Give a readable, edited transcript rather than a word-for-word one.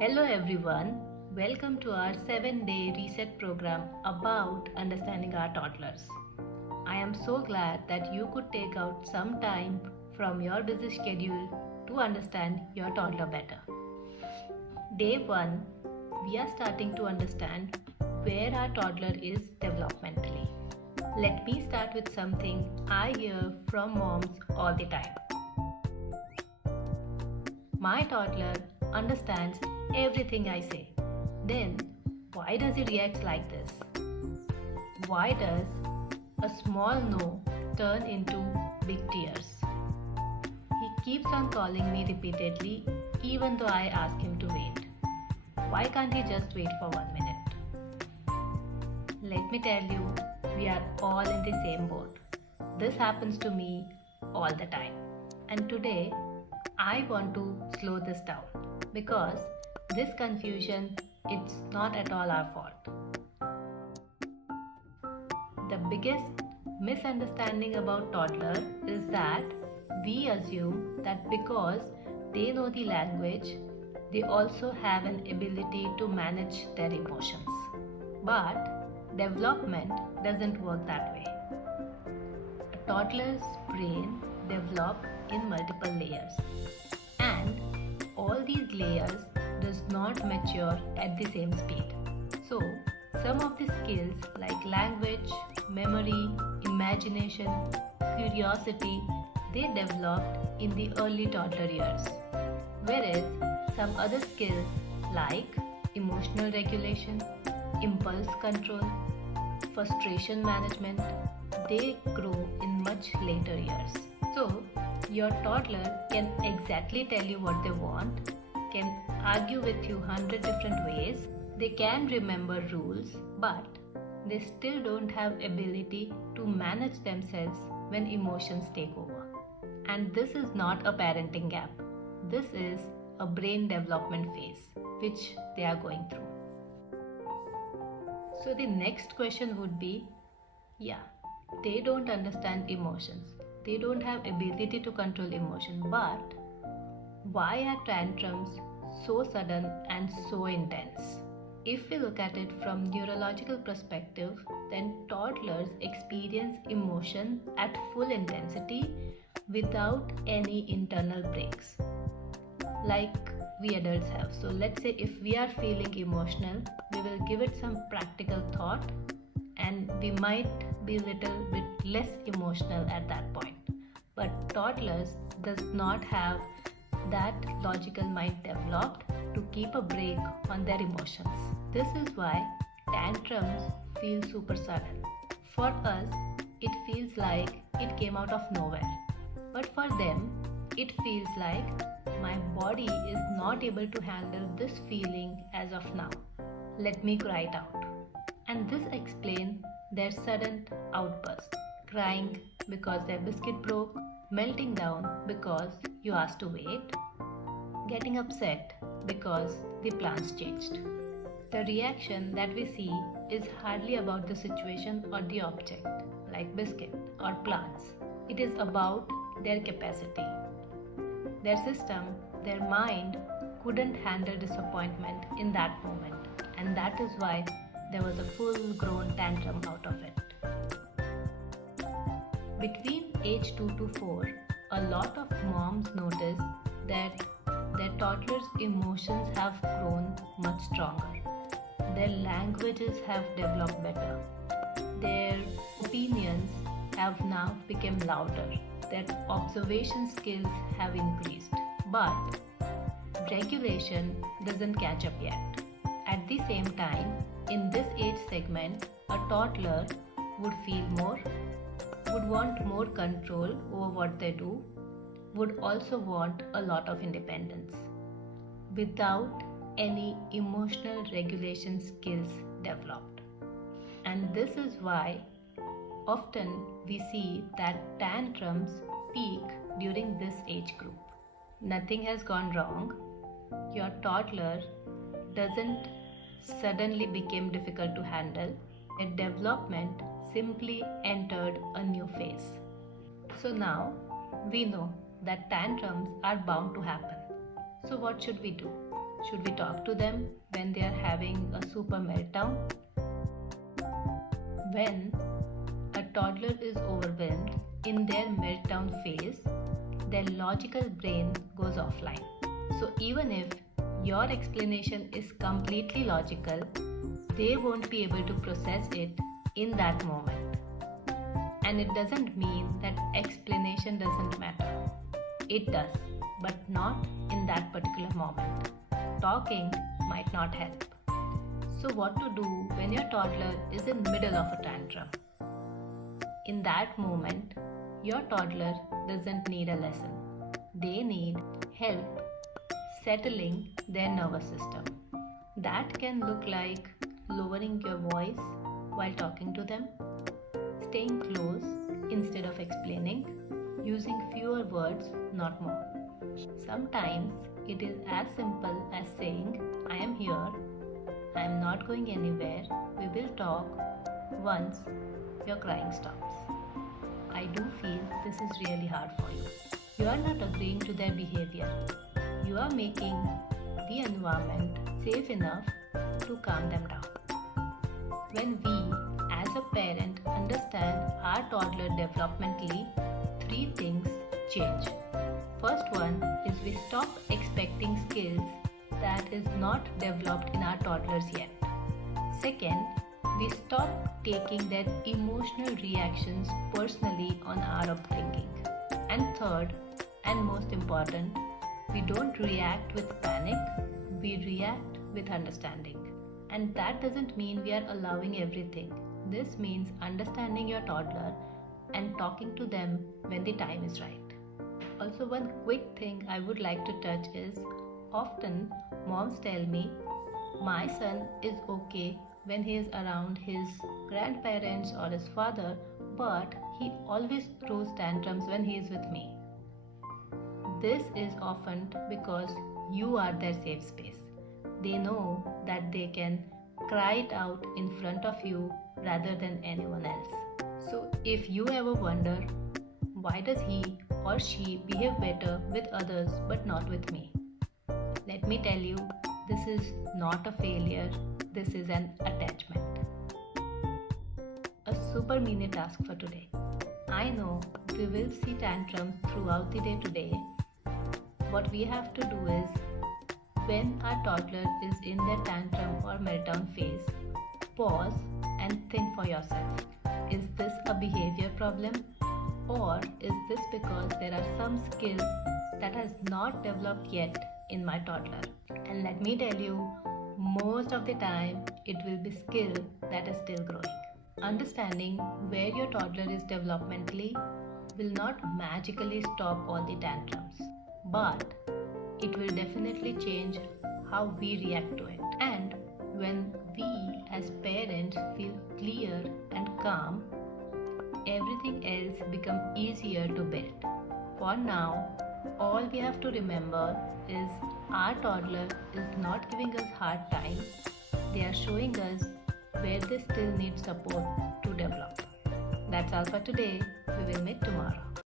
Hello everyone, welcome to our 7-day reset program about understanding our toddlers. I am so glad that you could take out some time from your busy schedule to understand your toddler better. Day 1, we are starting to understand where our toddler is developmentally. Let me start with something I hear from moms all the time. My toddler understands everything I say. Then, why does he react like this? Why does a small no turn into big tears? He keeps on calling me repeatedly even though I ask him to wait. Why can't he just wait for 1 minute? Let me tell you, we are all in the same boat. This happens to me all the time. And today, I want to slow this down because this confusion, it's not at all our fault. The biggest misunderstanding about toddler is that we assume that because they know the language, they also have an ability to manage their emotions. But development doesn't work that way. A toddler's brain develops in multiple layers, and all these layers does not mature at the same speed. So, some of the skills like language, memory, imagination, curiosity, they developed in the early toddler years. Whereas some other skills like emotional regulation, impulse control, frustration management, they grow in much later years. So, your toddler can exactly tell you what they want, can argue with you 100 different ways, they can remember rules, but they still don't have ability to manage themselves when emotions take over. And this is not a parenting gap. This is a brain development phase which they are going through. So the next question would be, they don't understand emotions. They don't have ability to control emotion, but why are tantrums so sudden and so intense? If we look at it from neurological perspective, then toddlers experience emotion at full intensity without any internal breaks, like we adults have. So let's say if we are feeling emotional, we will give it some practical thought and we might be a little bit less emotional at that point. But toddlers does not have that logical mind developed to keep a brake on their emotions. This is why tantrums feel super sudden. For us, it feels like it came out of nowhere. But for them, it feels like my body is not able to handle this feeling as of now. Let me cry it out. And this explains their sudden outburst, crying because their biscuit broke, melting down because you asked to wait, getting upset because the plans changed. The reaction that we see is hardly about the situation or the object, like biscuit or plants. It is about their capacity. Their system, their mind couldn't handle disappointment in that moment, and that is why there was a full-grown tantrum out of it. Between age 2 to 4, a lot of moms notice that their toddlers' emotions have grown much stronger. Their languages have developed better. Their opinions have now become louder. Their observation skills have increased. But regulation doesn't catch up yet. At the same time, in this age segment, a toddler would feel more, would want more control over what they do, would also want a lot of independence without any emotional regulation skills developed. And this is why often we see that tantrums peak during this age group. Nothing has gone wrong. Your toddler doesn't suddenly become difficult to handle. Their development simply entered a new phase. So now we know that tantrums are bound to happen. So what should we do? Should we talk to them when they are having a super meltdown? When a toddler is overwhelmed in their meltdown phase, their logical brain goes offline. So even if your explanation is completely logical, they won't be able to process it in that moment. And it doesn't mean that explanation doesn't matter. It does, but not in that particular moment. Talking might not help. So what to do when your toddler is in the middle of a tantrum? In that moment, your toddler doesn't need a lesson. They need help settling their nervous system. That can look like lowering your voice while talking to them, staying close instead of explaining, using fewer words, not more. Sometimes it is as simple as saying, I am here, I am not going anywhere, we will talk once your crying stops. I do feel this is really hard for you. You are not agreeing to their behavior. You are making the environment safe enough to calm them down. When we, as a parent, understand our toddler developmentally, 3 things change. First one is we stop expecting skills that is not developed in our toddlers yet. Second, we stop taking their emotional reactions personally on our upbringing. And third, and most important, we don't react with panic, we react with understanding. And that doesn't mean we are allowing everything. This means understanding your toddler and talking to them when the time is right. Also, one quick thing I would like to touch is, often moms tell me, my son is okay when he is around his grandparents or his father, but he always throws tantrums when he is with me. This is often because you are their safe space. They know that they can cry it out in front of you rather than anyone else. So if you ever wonder, why does he or she behave better with others but not with me? Let me tell you, this is not a failure, this is an attachment. A super mini task for today. I know we will see tantrums throughout the day today. What we have to do is, when our toddler is in their tantrum or meltdown phase, pause and think for yourself. Is this a behavior problem? Or is this because there are some skills that has not developed yet in my toddler? And let me tell you, most of the time it will be skill that is still growing. Understanding where your toddler is developmentally will not magically stop all the tantrums, but it will definitely change how we react to it. And when we as parents feel clear and calm, everything else becomes easier to build. For now, all we have to remember is our toddler is not giving us hard time. They are showing us where they still need support to develop. That's all for today. We will meet tomorrow.